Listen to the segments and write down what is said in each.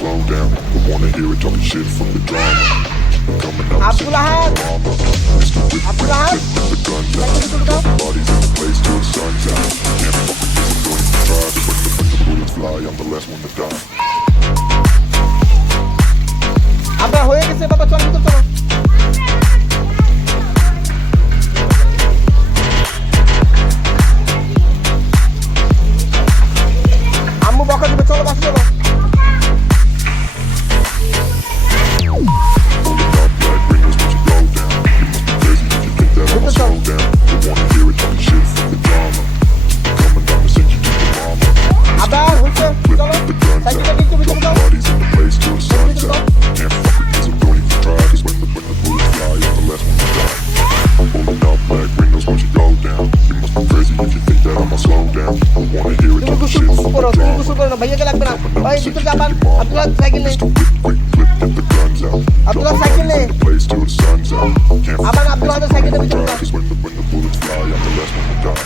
slow down. Don't wanna hear it talking shit from the drama. Coming out Abdul Ahad. mama. Mr. Whip, Abdul Ahad. with the guns out. Dropping bodies in the place till the sun's out. Can't fuck with this, I'm going to try. But when the bullets fly, I'm the last one to die. আমরা হয়ে গেছে বাবা, চল ভিতর চলো। আম্মু বকা দিবে, চলো বাসে চলো। ভিতর চল। আবার হচ্ছে চলো, সাইকেলটা নিয়ে ভিতরে যাও। ভাইয়াকে লাগবে না, ভাই ভিতরে যাবেন। আব্দুল্লাহ সাইকেল নে, আব্দুল্লাহ সাইকেল নে, আবার আব্দুল্লাহ সাইকেল ভিতরে যাও।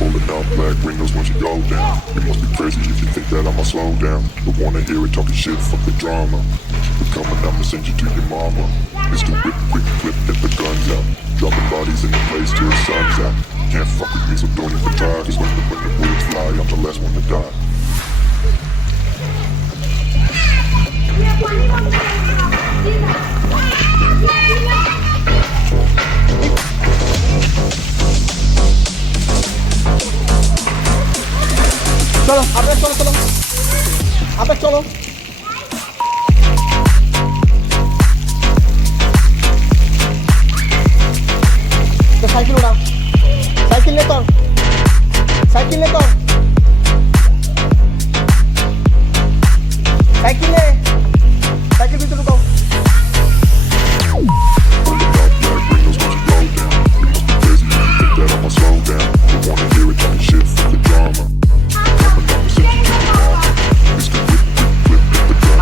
Pulling up black windows once you go down. You must be crazy if you think that I'ma slow down. Don't wanna hear it talking shit, fuck the drama. We're coming, I'ma send you to your mama. Mr. Whip, quick flip, get the guns out. Dropping bodies in the place till the sun's out. Can't fuck with me, so don't even try. Cause when the bullets fly, I'm the last one to die. চলো আপনার, চলো চলো আপনার, চলো। Cycle ওরা, cycle নে তোর, cycle নে তোর, সাইকেল নে, সাইকেল ভিতরে দাও।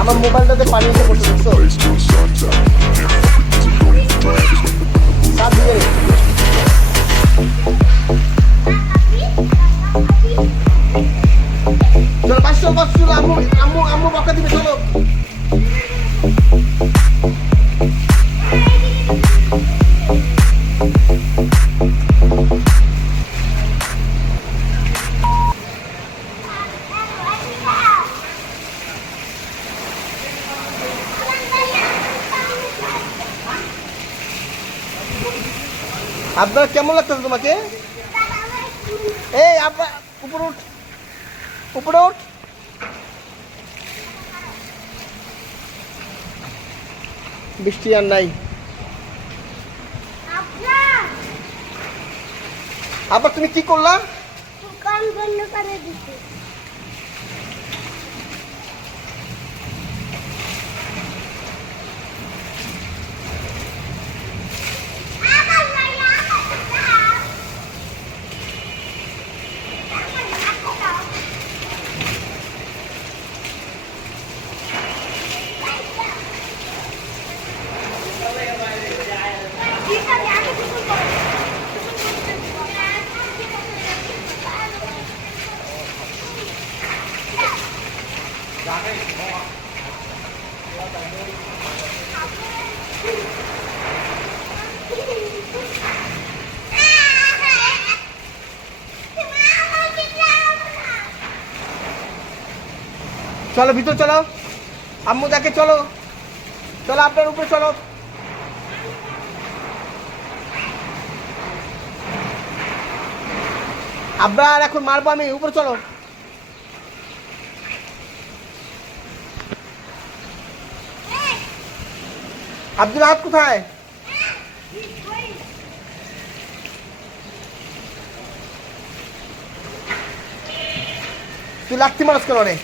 আমার মোবাইলটাতে পানি এসে বসে দেখছো, চলো পাঁচশো পাঁচশো। আম্মু আম্মু আম্মু বকা দিবে, চলো। আপনার কেমন লাগতেছে তোমাকে? এই আপনার উপরে উঠ, উপরে উঠ। বৃষ্টি আর নাই। আবার তুমি কি করলা? দোকান বন্ধ করে দিতে। চলো ভিতর চলো, আম্মু দেখে, চলো চলো আপনার উপরে চলো। আব্বার এখন মারবো আমি, উপরে চলো। আব্দুল আহাদ কোথায়? তুই লাথি মারস কেন রে?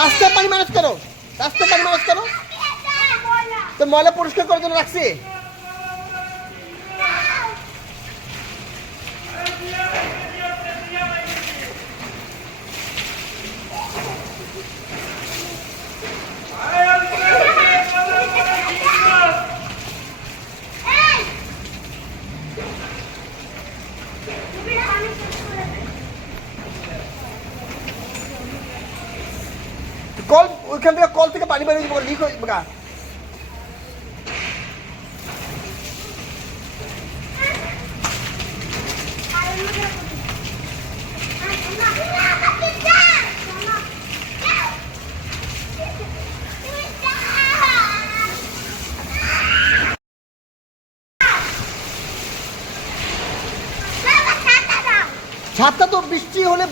রাস্তায় পানি ম্যানেজ করো, রাস্তায় পানি ম্যানেজ করো। তো ময়লা পরিষ্কার করার জন্য রাখছি। কল ওইখান থেকে কল থেকে পানি বেরিয়ে যাবো, লিক হয়ে যাবে। ছাতা তো বৃষ্টি হলে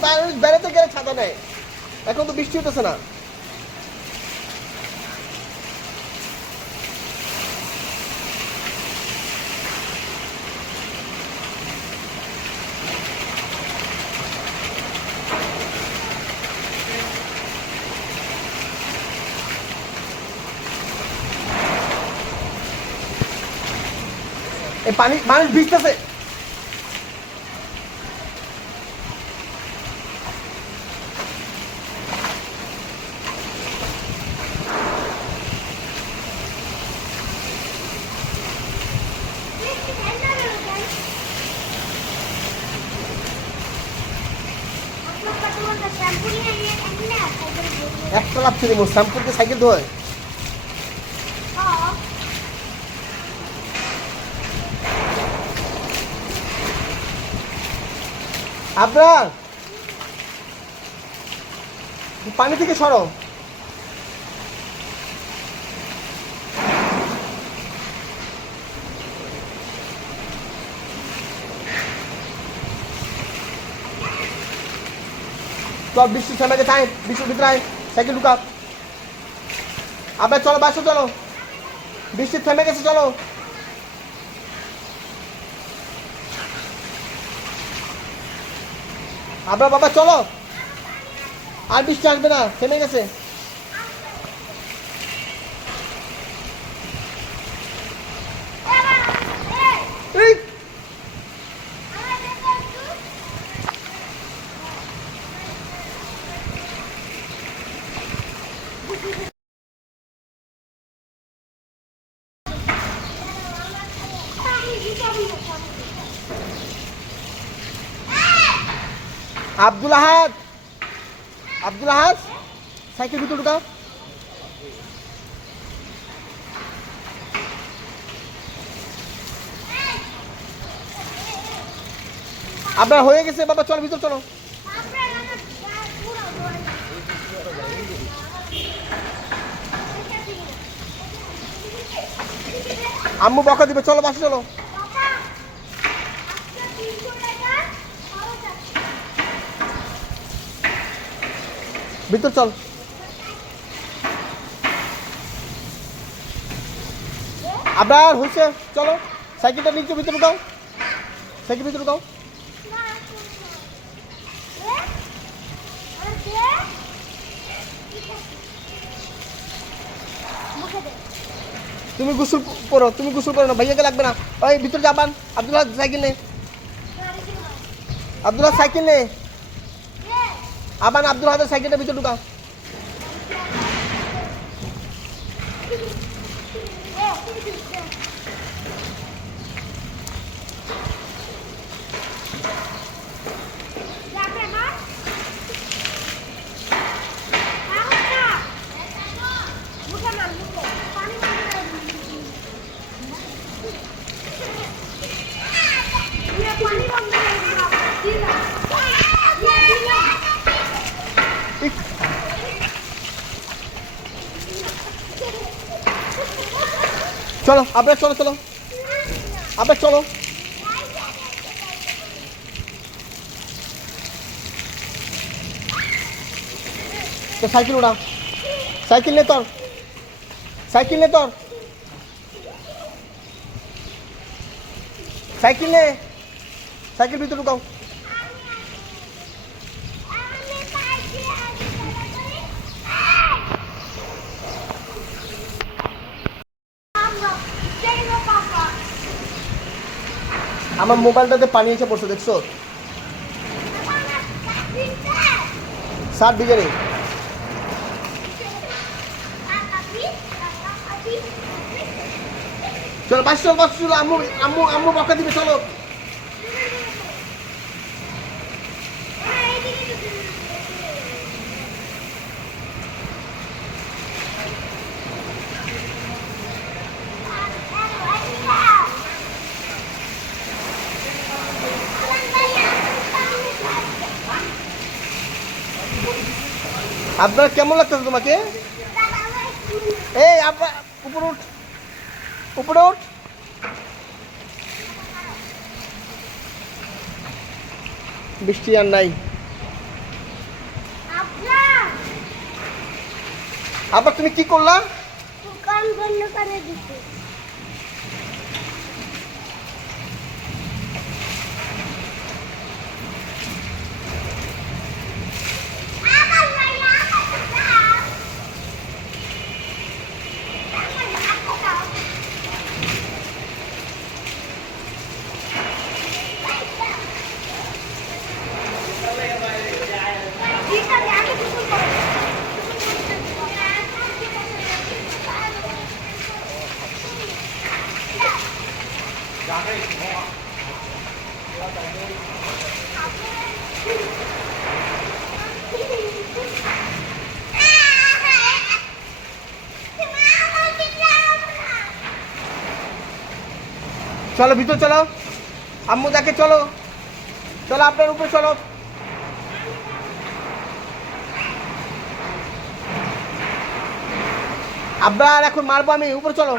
বেড়াতে গেলে ছাতা নেয়, এখন তো বৃষ্টি হতেছে না। এই পানি মানুষ ভিজতেছে। একটা লাভ ছিল শ্যাম্পুর দিয়ে সাইকেল ধোয়। আপনার পানি থেকে সরো। চল বৃষ্টি থেমে গেছে, আয় বৃষ্টির ভিতরে আয়, সাইকেল ঢুকা। আপনার চলো বাসো, চলো বৃষ্টি থেমে গেছে, চলো। আপনার বাবা চলো, আর বৃষ্টি আসবে না, থেমে গেছে। এই আব্দুল আহাদ, আব্দুল আহাদ সাইকেল ভিতরে ঢুকাও। আপনার হয়ে গেছে বাবা, চলো ভিতর চলো। আম্মু বকা দিবে, চলো বাসে চলো। ভিতর চল। আবার হয়েছে, চলো সাইকেলটা নিচে ভিতরে ঢুকাও, সাইকেল ভিতরে ঢুকাও। তুমি গোসল করো, তুমি গোসল করো না, ভাইয়াকে লাগবে না। ওই ভিতরে যাবান, আব্দুল্লাহ সাইকেল নে, আব্দুল্লাহ সাইকেল নে। আবার আব্দুল হাদের সাইকেলটা ভিতরে ঢুকাও। চলো আপনার, চলো চলো আপনার, চলো। তো সাইকেল উড়া, সাইকেল নে তোর, সাইকেল নে তোর, সাইকেল নে, সাইকেল ভিতরে ঢুকাও। আমার মোবাইলটাতে পানি এসে পড়ছে, দেখছো? সার ডিজাইনে। চলো বাস, চলো বাস, চলো। আম্মু আম্মু আম্মু বকা দিবে, চলো। আপনার কেমন লাগতেছে তোমাকে? এই আপনার উপরে উঠ, উপরে উঠ। বৃষ্টি আর নাই। আবার তুমি কি করলা? দোকান বন্ধ করে দিছি। চলো ভিতর চলো, আম্মু দেখে, চলো চলো আপনার উপরে চলো। আব্বার এখন মারবো আমি, উপরে চলো।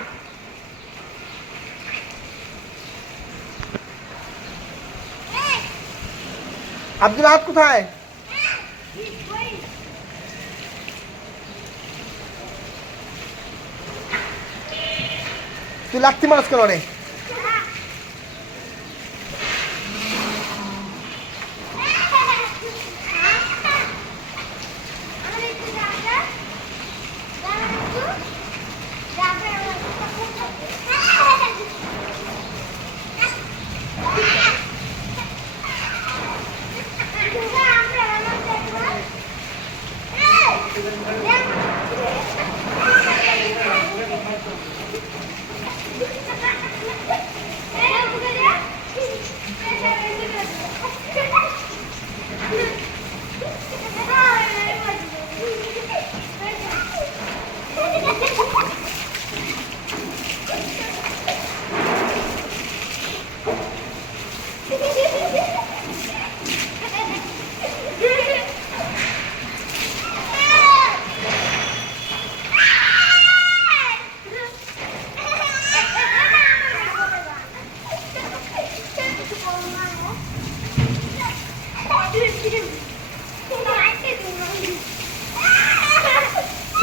আব্দুল আহাদ কোথায়? তুই লাথি মারস কেন রে?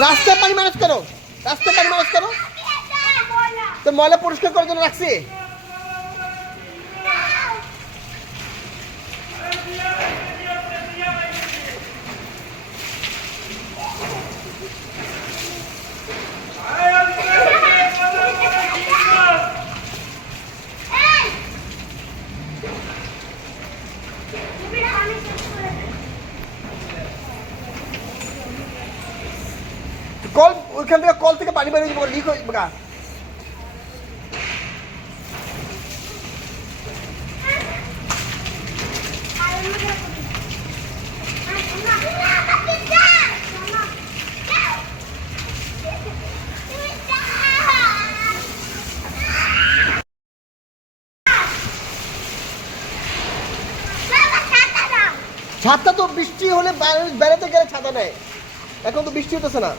রাস্তায় পানি মানুষ করো, রাস্তায় পানি মানুষ করো। তোর ময়লা পরিষ্কার করার জন্য রাখছি। কল, ওইখান থেকে কল থেকে পানি বেরিয়ে যাবো, লিক হয়ে যাবে। ছাতা তো বৃষ্টি হলে বেড়াতে গেলে ছাতা নেয়, এখন তো বৃষ্টি হতেছে না।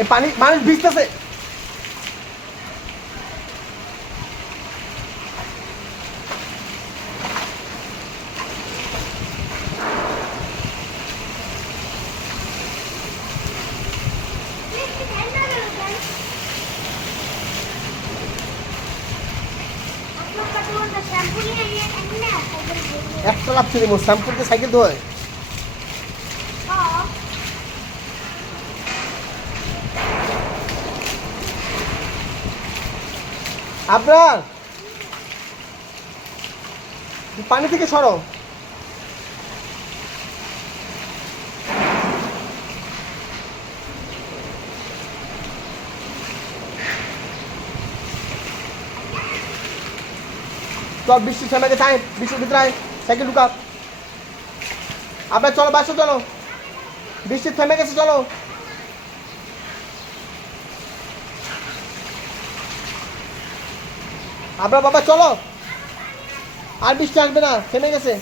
এই পানি মানুষ ভিজতেছে। একটা লাভ ছিল মোর শ্যাম্পুতে সাইকেল ধোয় আপনার পানি থেকে সরো চল বৃষ্টি থেমে গেছে আয় বৃষ্টির ভিতরে আয় সাইকেল ঢুকা আপনার চলো বাসো চলো বৃষ্টি থেমে গেছে চলো আপনার বাবা চলো আর বৃষ্টি আসবে না থেমে গেছে